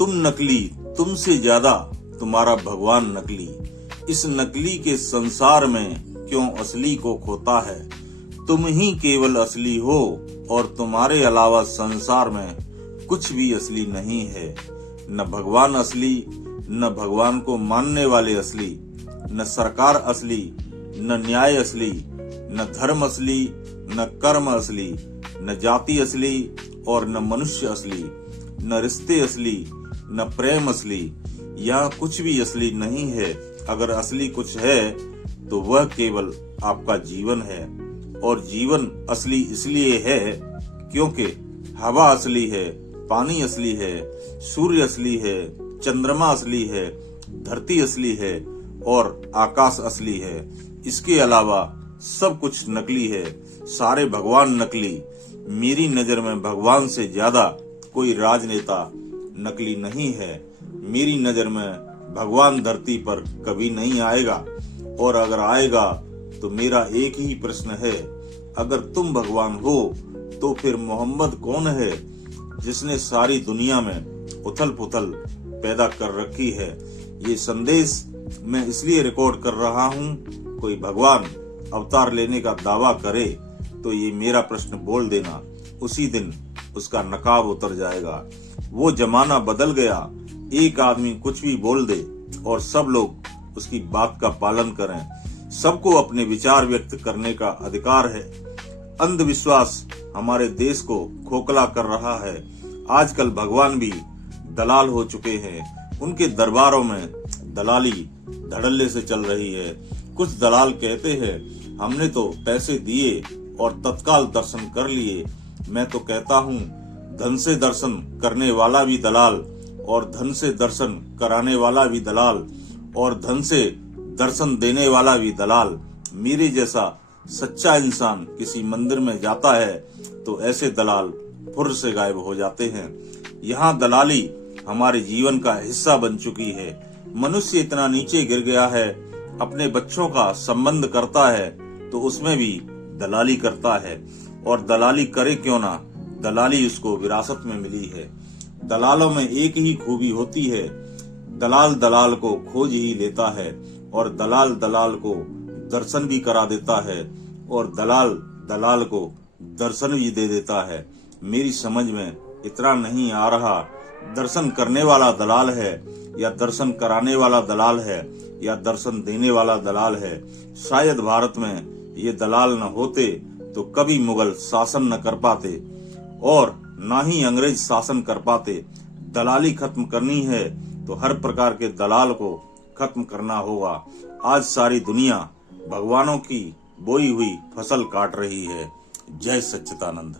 तुम नकली, तुमसे ज्यादा तुम्हारा भगवान नकली। इस नकली के संसार में क्यों असली को खोता है। तुम ही केवल असली हो और तुम्हारे अलावा संसार में कुछ भी असली नहीं है। न भगवान असली, न भगवान को मानने वाले असली, न सरकार असली, न न्याय असली, न धर्म असली, न कर्म असली, न जाति असली और न मनुष्य असली, न रिश्ते असली, न प्रेम असली। यह कुछ भी असली नहीं है। अगर असली कुछ है तो वह केवल आपका जीवन है। और जीवन असली इसलिए है क्योंकि हवा असली है, पानी असली है, सूर्य असली है, चंद्रमा असली है, धरती असली है और आकाश असली है। इसके अलावा सब कुछ नकली है। सारे भगवान नकली। मेरी नजर में भगवान से ज्यादा कोई राजनेता नकली नहीं है। मेरी नजर में भगवान धरती पर कभी नहीं आएगा और अगर आएगा तो मेरा एक ही प्रश्न है, अगर तुम भगवान हो तो फिर मोहम्मद कौन है जिसने सारी दुनिया में उथल पुथल पैदा कर रखी है। ये संदेश मैं इसलिए रिकॉर्ड कर रहा हूँ, कोई भगवान अवतार लेने का दावा करे तो ये मेरा प्रश्न बोल देना, उसी दिन उसका नकाब उतर जाएगा। वो जमाना बदल गया, एक आदमी कुछ भी बोल दे और सब लोग उसकी बात का पालन करें। सबको अपने विचार व्यक्त करने का अधिकार है। अंधविश्वास हमारे देश को खोखला कर रहा है। आजकल भगवान भी दलाल हो चुके हैं। उनके दरबारों में दलाली धड़ल्ले से चल रही है। कुछ दलाल कहते हैं हमने तो पैसे दिए और तत्काल दर्शन कर लिए। मैं तो कहता हूँ धन से दर्शन करने वाला भी दलाल और धन से दर्शन कराने वाला भी दलाल और धन से दर्शन देने वाला भी दलाल। मेरे जैसा सच्चा इंसान किसी मंदिर में जाता है तो ऐसे दलाल फुर्र से गायब हो जाते हैं। यहाँ दलाली हमारे जीवन का हिस्सा बन चुकी है। मनुष्य इतना नीचे गिर गया है, अपने बच्चों का संबंध करता है तो उसमें भी दलाली करता है। और दलाली करे क्यों ना, दलाली उसको विरासत में मिली है। दलालों में एक ही खूबी होती है, दलाल दलाल को खोज ही लेता है और दलाल दलाल को दर्शन भी करा देता है और दलाल दलाल को दर्शन भी दे देता है। मेरी समझ में इतना नहीं आ रहा, दर्शन करने वाला दलाल है या दर्शन कराने वाला दलाल है या दर्शन देने वाला दलाल है। शायद भारत में ये दलाल न होते तो कभी मुगल शासन न कर पाते और ना ही अंग्रेज शासन कर पाते। दलाली खत्म करनी है तो हर प्रकार के दलाल को खत्म करना होगा। आज सारी दुनिया भगवानों की बोई हुई फसल काट रही है। जय सच्चिदानंद।